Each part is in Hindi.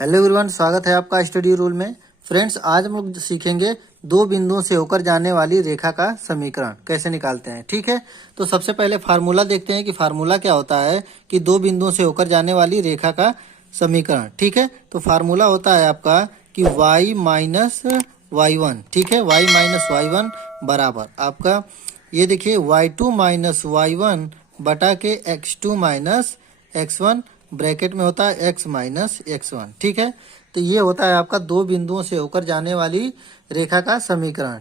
हेलो एवरीवन, स्वागत है आपका स्टडी रूल में। फ्रेंड्स, आज हम लोग सीखेंगे दो बिंदुओं से होकर जाने वाली रेखा का समीकरण कैसे निकालते हैं। ठीक है, तो सबसे पहले फार्मूला देखते हैं कि फार्मूला क्या होता है कि दो बिंदुओं से होकर जाने वाली रेखा का समीकरण। ठीक है, तो फार्मूला होता है आपका कि y माइनस y1। ठीक है, y माइनस y1 बराबर आपका ये देखिए y2 माइनस y1 बटा के x2 माइनस x1 ब्रैकेट में होता है x माइनस x1। ठीक है, तो ये होता है आपका दो बिंदुओं से होकर जाने वाली रेखा का समीकरण।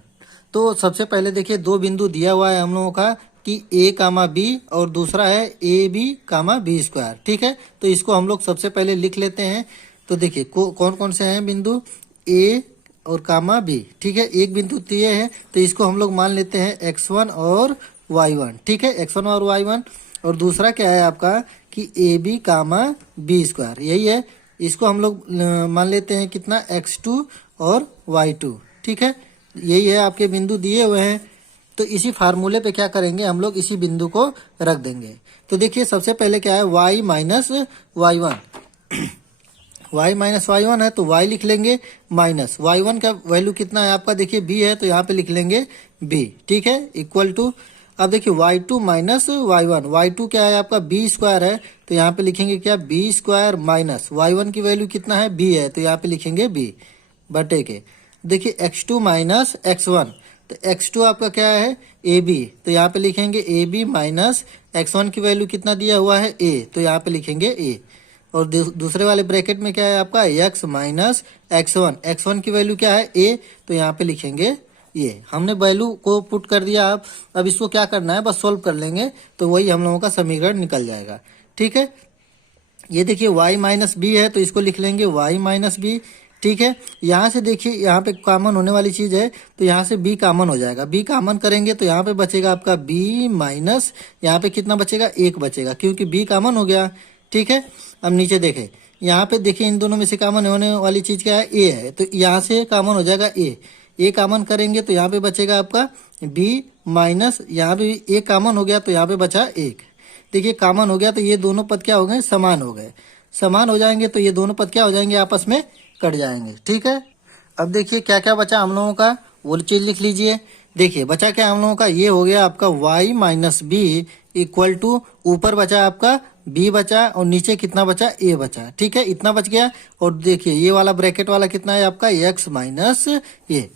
तो सबसे पहले देखिए दो बिंदु दिया हुआ है हम लोगों का कि a कामा b और दूसरा है a b comma b square. ठीक है, तो इसको हम लोग सबसे पहले लिख लेते हैं। तो देखिए कौन कौन से हैं बिंदु a और कामा b। ठीक है, एक बिंदु दिए है तो इसको हम लोग मान लेते हैं x1 और y1। ठीक है, x1 और y1। और दूसरा क्या है आपका कि a b comma b square, यही है। इसको हम लोग मान लेते हैं कितना x2 और y2। ठीक है, यही है आपके बिंदु दिए हुए हैं। तो इसी फार्मूले पे क्या करेंगे हम लोग, इसी बिंदु को रख देंगे। तो देखिए सबसे पहले क्या है y minus y1 y minus y1 है तो y लिख लेंगे माइनस y1 का वैल्यू कितना है आपका, देखिए b है तो यहाँ पे लिख लेंगे b। ठीक है, इक्वल टू अब देखिए y2 माइनस y1, y2 क्या है आपका b स्क्वायर है तो यहाँ पे लिखेंगे क्या b स्क्वायर माइनस y1 की वैल्यू कितना है b है तो यहाँ पे लिखेंगे b बटे के। देखिए x2 माइनस x1 तो x2 आपका क्या है ab तो यहाँ पे लिखेंगे ab माइनस x1 की वैल्यू कितना दिया हुआ है a तो यहाँ पे लिखेंगे a। और दूसरे वाले ब्रैकेट में क्या है आपका x माइनस x1 की वैल्यू क्या है a तो यहाँ पे लिखेंगे ये। हमने वैल्यू को पुट कर दिया। अब इसको क्या करना है, बस सोल्व कर लेंगे तो वही हम लोगों का समीकरण निकल जाएगा। ठीक है, ये देखिए y माइनस बी है तो इसको लिख लेंगे y माइनस बी। ठीक है, यहाँ से देखिए यहाँ पे कॉमन होने वाली चीज है तो यहाँ से b कॉमन हो जाएगा। b कॉमन करेंगे तो यहाँ पे बचेगा आपका b माइनस यहाँ पे कितना बचेगा, 1 बचेगा क्योंकि b कॉमन हो गया। ठीक है, अब नीचे देखें यहाँ पे देखिए इन दोनों में से कॉमन होने वाली चीज क्या है, a है तो यहाँ से कॉमन हो जाएगा a कॉमन करेंगे तो यहाँ पे बचेगा आपका b माइनस यहाँ पे a कॉमन हो गया तो यहाँ पे बचा 1। देखिए कॉमन हो गया तो ये दोनों पद क्या हो गए, समान हो गए। समान हो जाएंगे तो ये दोनों पद क्या हो जाएंगे, आपस में कट जाएंगे। ठीक है, अब देखिए क्या क्या बचा हम लोगों का, वो चीज लिख लीजिए। देखिए बचा क्या हम लोगों का, ये हो गया आपका y minus b equal to ऊपर बचा आपका b बचा और नीचे कितना बचा, a बचा। ठीक है, इतना बच गया। और देखिए ये वाला ब्रैकेट वाला कितना है आपका x माइनस ये,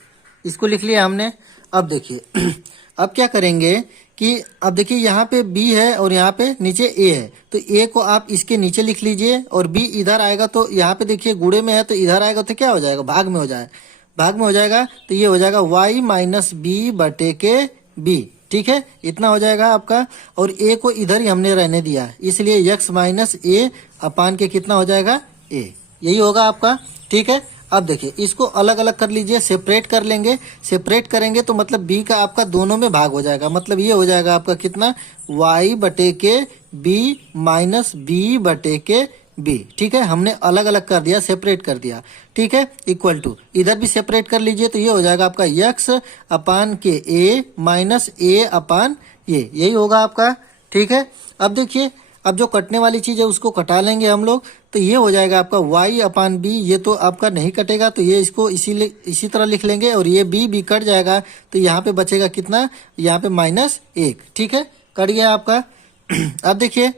इसको लिख लिया हमने। अब देखिए अब क्या करेंगे कि अब देखिए यहाँ पे b है और यहाँ पे नीचे a है तो a को आप इसके नीचे लिख लीजिए और b इधर आएगा तो यहाँ पे देखिए गुणे में है तो इधर आएगा तो क्या हो जाएगा, भाग में हो जाएगा। भाग में हो जाएगा तो ये हो जाएगा y माइनस बी बटे के b। ठीक है, इतना हो जाएगा आपका। और a को इधर ही हमने रहने दिया इसलिए x माइनस a अपान के कितना हो जाएगा a, यही होगा आपका। ठीक है, अब देखिए इसको अलग अलग कर लीजिए, सेपरेट कर लेंगे। सेपरेट करेंगे तो मतलब b का आपका दोनों में भाग हो जाएगा, मतलब ये हो जाएगा आपका कितना y बटे के b माइनस b बटे के b। ठीक है, हमने अलग अलग कर दिया, सेपरेट कर दिया। ठीक है, इक्वल टू इधर भी सेपरेट कर लीजिए तो ये हो जाएगा आपका x अपान के a माइनस a अपान ये, यही होगा आपका। ठीक है, अब देखिए अब जो कटने वाली चीज है उसको कटा लेंगे हम लोग तो ये हो जाएगा आपका y अपान बी, ये तो आपका नहीं कटेगा तो ये इसको इसी तरह लिख लेंगे और ये b कट जाएगा तो यहाँ पे बचेगा कितना, यहाँ पे माइनस 1। ठीक है, कट गया आपका। अब देखिए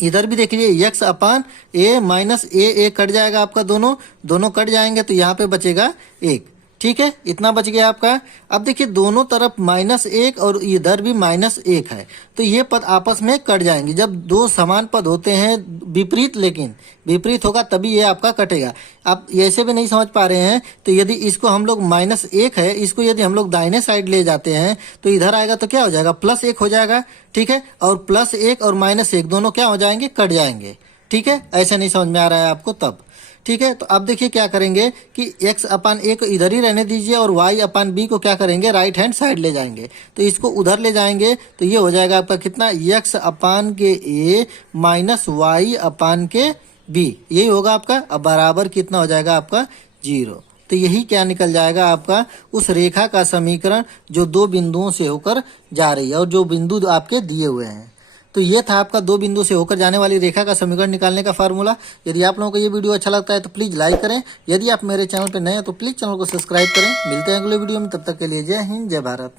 इधर भी देख लीजिए x upon a minus a cut जाएगा आपका, दोनों कट जाएंगे तो यहाँ पे बचेगा 1। ठीक है, इतना बच गया आपका। अब देखिए दोनों तरफ -1 और इधर भी -1 है तो ये पद आपस में कट जाएंगे। जब दो समान पद होते हैं विपरीत, लेकिन विपरीत होगा तभी ये आपका कटेगा। आप ऐसे भी नहीं समझ पा रहे हैं तो यदि इसको हम लोग -1 है, इसको यदि हम लोग दाहिने साइड ले जाते हैं तो इधर आएगा तो क्या हो जाएगा, +1 हो जाएगा। ठीक है, और +1 और -1 दोनों क्या हो जाएंगे, कट जाएंगे। ठीक है, ऐसा नहीं समझ में आ रहा है आपको तब। ठीक है, तो अब देखिए क्या करेंगे कि x अपान a को इधर ही रहने दीजिए और y अपान b को क्या करेंगे, राइट हैंड साइड ले जाएंगे तो इसको उधर ले जाएंगे तो ये हो जाएगा आपका कितना, x अपान के a माइनस y अपान के b, यही होगा आपका। अब बराबर कितना हो जाएगा आपका 0। तो यही क्या निकल जाएगा आपका उस रेखा का समीकरण जो दो बिंदुओं से होकर जा रही है और जो बिंदु आपके दिए हुए हैं। तो ये था आपका दो बिंदु से होकर जाने वाली रेखा का समीकरण निकालने का फार्मूला। यदि आप लोगों को ये वीडियो अच्छा लगता है तो प्लीज लाइक करें। यदि आप मेरे चैनल पर नए हैं तो प्लीज चैनल को सब्सक्राइब करें। मिलते हैं अगले वीडियो में, तब तक के लिए जय हिंद, जय भारत।